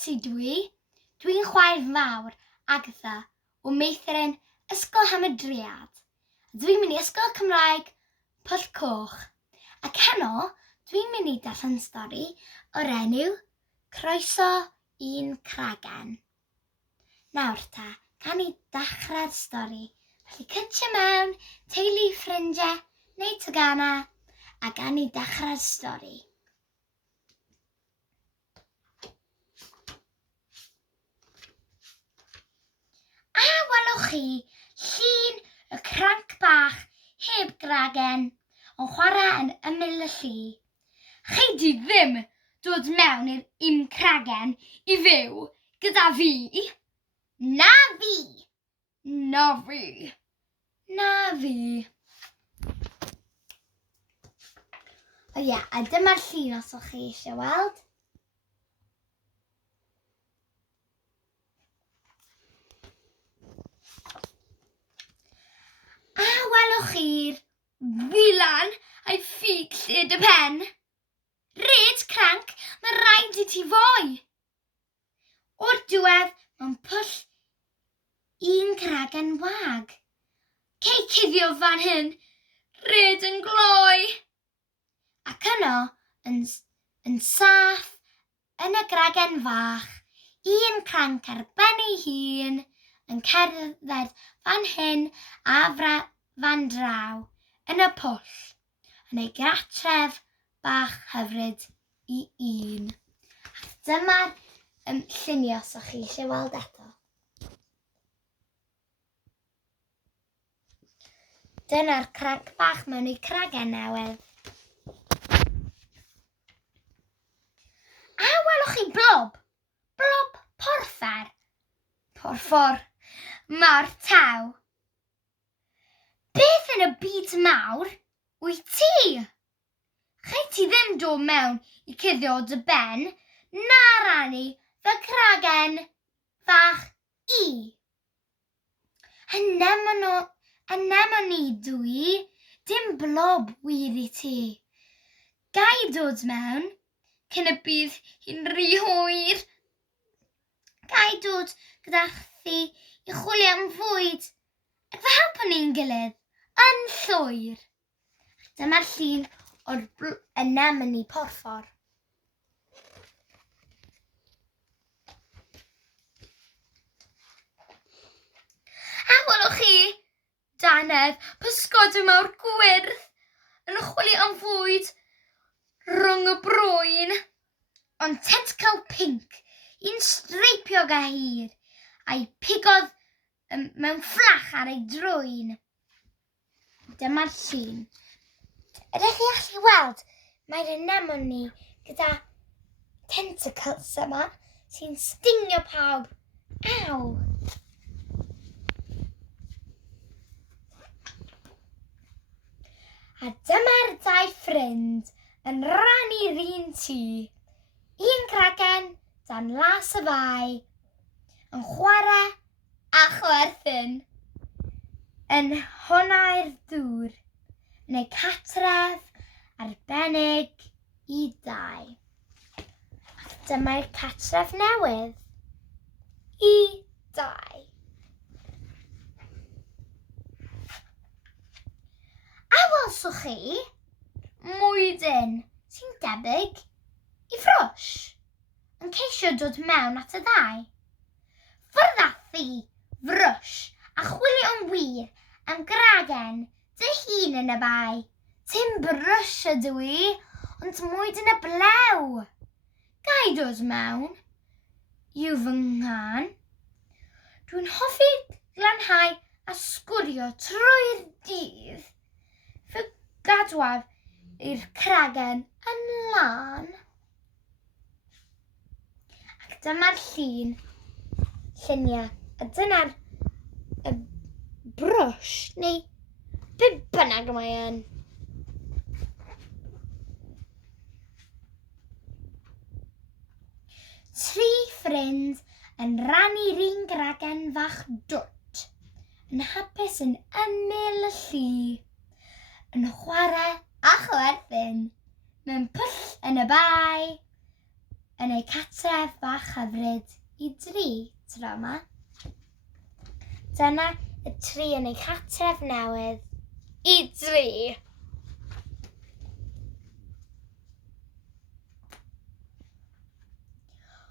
Croeso dwi'n chwaer fawr Agatha o meithrin ysgol Hamydriad. Dwi'n mynd i ysgol Cymraeg Pwll Coch ac heno dwi'n mynd i darllen stori o'r enw Croeso i'n Cragen. Nawr ta, gan i ddechrau'r stori, felly cyntio mewn, teulu ffrindiau neu tegana a gan i ddechrau'r stori. A welwch chi llun y cranc bach heb gragen yn chwarae yn ymyl y llu. Chei di ddim dod mewn i'n cragen i fyw gyda fi? Na fi! Na fi! Na fi! O ie, a dyma'r llun os o'ch chi eisiau weld. A welwch chi'r wilan a'i ffug lled y pen. Red Cranc, mae rhaid i ti foi. O'r diwedd, mae'n Pwll i'n cragen wag. Cei cuddio fan hyn, red yn gloi. Ac yno, yn saff, yn y gragen fach, un cranc ar ben ei hun, yn cerdded fan hyn a fan draw yn y Pwll, yn ei gydatref bach hyfryd i un. Dyma'r lluniau os o'ch chi eisiau weld eto. Dyna'r cranc bach mewn i cragen newydd. A welwch chi blob porffor, mae'r taw. Beth yn y byd mawr wyt ti? Chei ti ddim dod mewn i cuddio dy ben na rhannu fy cragen fach i. Anemone dwi, dim blob wir i ti. Gai dod mewn, cyn y bydd hi'n rhy hwyr. Gai dod gyda chi i chwilio am fwyd, ac fe helpu ni'n gilydd yn llwyr. Dyma'r llun o'r anemone porffor. A welwch chi dannedd pysgod mawr gwyrdd yn chwilio am fwyd rhwng y brwyn, ond tentacle pink, un streipiog a hir, a'i pigog mewn fflach ar ei drwyn. Dyma'r llun. Ydych chi allu weld mae'r anemone gyda tentacles yma sy'n stingio pawb. Aw! A dyma'r dau ffrind yn rhannu'r un tŷ. Un cragen dan las y fai yn chwarae a chwerthin yn honnau'r dŵr yn ei catref arbennig i dau. Dyma'r catref newydd i dau. A welswch chi mwyn sy'n debyg i Brwsh yn ceisio dod mewn at y ddau. Ffwrddathi Brwsh a chwilio yn wir am gragen dy hun yn y bai. Dim Brwsh ydw i, ond mwyn yn y blew. Gai dod mewn yw fy nghan. Dwi'n hoffi glanhau a sgwrio trwy'r dydd. Fy gadwaf i'r cragen yn lan. Ac dyma'r lluniau. A dyna'r Brwsh, neu be bynnag mae yn. Tri ffrind yn rhannu'r un gragen fach dwt, yn hapus yn ymyl y llu, yn chwarae a chwerthin, mewn Pwll yn y bai, yn ei catref bach hyfryd I 3 tro yma. Dyna y tri yn ei catref newydd I 3.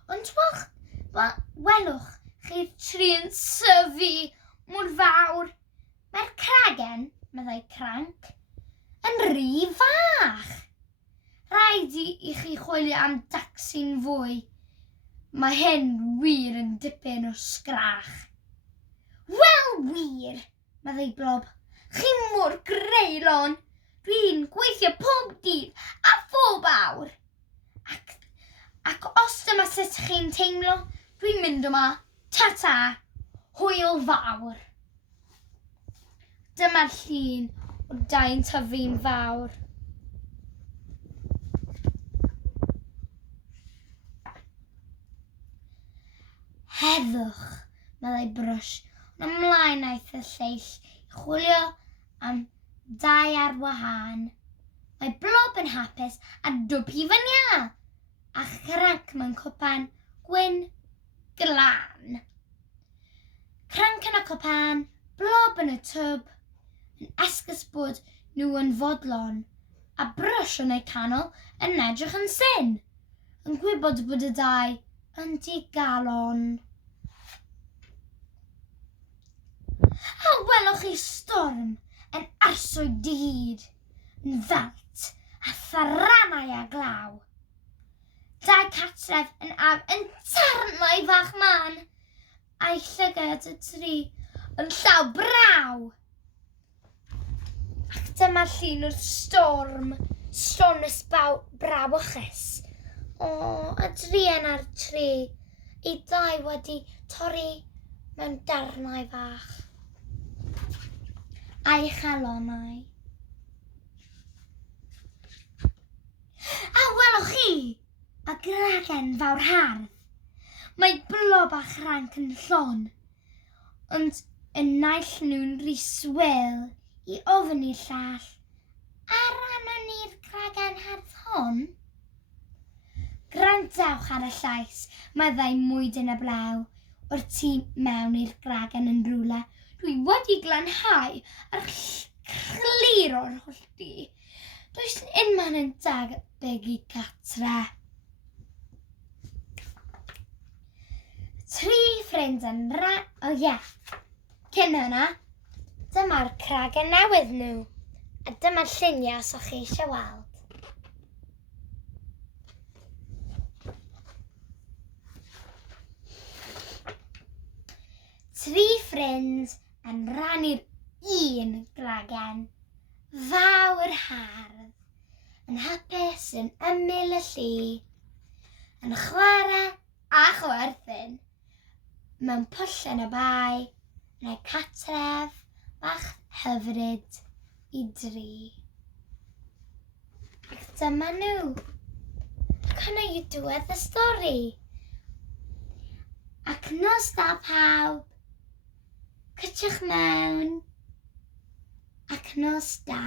Ond welwch chi'r tri yn syfu mor fawr. Mae'r cragen, meddai Cranc, yn rhy fach. Rhaid I chi chwilio am dacsi'n fwy. Mae hyn wir yn dipyn o sgrach. Wel wir, meddai Blob. Chi mor greulon. Dwi'n gweithio pob dydd a phob awr. Ac os dyma sut chi'n teimlo, dwi'n mynd yma. Ta-ta, hwyl fawr. Dyma'r llun o dau'n tyfu'n fawr. Heddwch, meddai Brwsh, ond ymlaen aeth y lleill I chwilio am dau ar wahân. Mae Blob yn hapus a dwb hufen ia, a Cranc mewn cwpan gwyn glan. Cranc yn y cwpan, Blob yn y twb, yn esgus bod nhw yn fodlon, a Brwsh yn eu canol yn edrych yn syn, yn gwybod bod y dau yn digalon. A welwch chi storm yn arswyd dyd, yn felt a tharannau a glaw. Dau catref yn darnau fach man, a'i llygad y tri yn llaw braw. Ac dyma'r llun o'r storm brawychus. A drien ar tri, I dau wedi torri mewn darnau fach. A'i chalonnau. A welwch chi, y Cragen fawr hardd. Mae Blob a Cranc yn llon, ond yn naill nhw'n rhy swil I ofyn i'r llall, a rhannu ni'r Cragen hardd hon? Grandewch ar y llais, meddai mwyn y blew, o'r tu mewn i'r Cragen yn rhywle. Dwi wedi glanhau ar chlir o'r hollti. Does unman yn debyg I gatre. Tri ffrind yn Cyn hynna, dyma'r Cragen newydd nhw, a dyma'r lluniau os o'ch chi eisiau weld. Tri ffrind yn rhannu'r un Cragen, fawr hardd, yn hapus yn ymyl y llu, yn chwarae a chwerthin, mewn pwll yn y bai, yn eu catref bach hyfryd I 3. Ac dyma nhw. Ac hynny yw diwedd y stori. Ac nos da pawb. Cytwch mewn. Ac nos da.